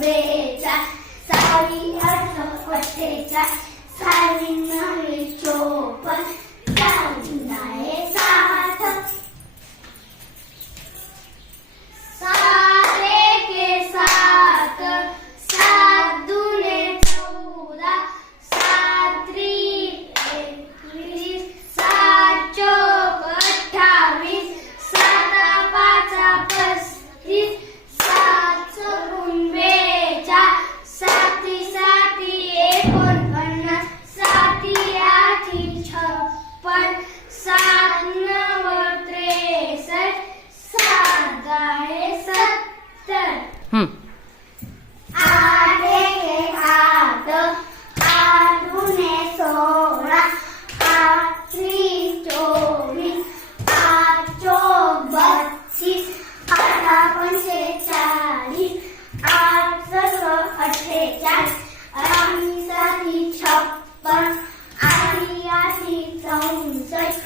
बेचा साली अठरा पटेचा साली नवी चोपन अठ्ठेचाळीस अठ्ठावीसाती छप्पन आदिवासी चौसष्ट.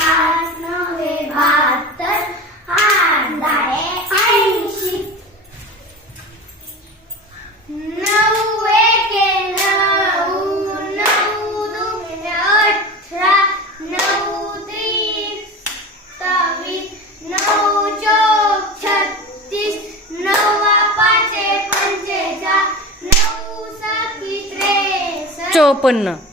आठ नवे बहात्तर आठ दहा ऐंशी. open